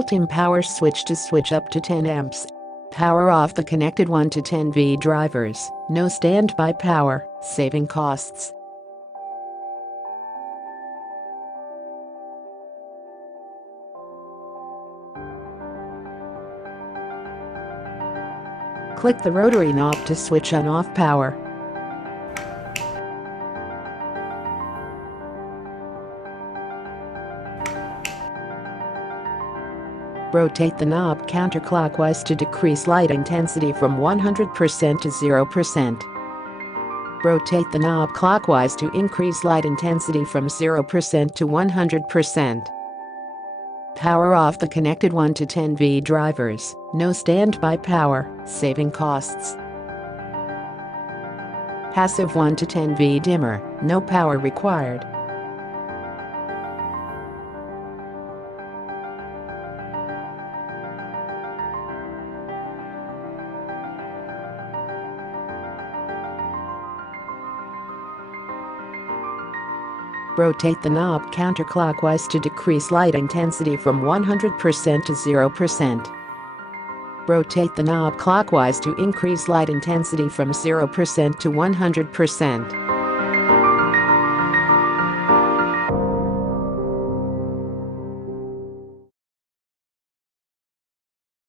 built-in power switch to switch up to 10 amps. Power off the connected 1 to 10V drivers. No standby power, saving costs. Click the rotary knob to switch on/off power. Rotate the knob counterclockwise to decrease light intensity from 100% to 0%. Rotate the knob clockwise to increase light intensity from 0% to 100%. Power off the connected 1 to 10V drivers. No standby power, saving costs. Passive 1 to 10V dimmer. No power required. Rotate the knob counterclockwise to decrease light intensity from 100% to 0%. Rotate the knob clockwise to increase light intensity from 0% to 100%.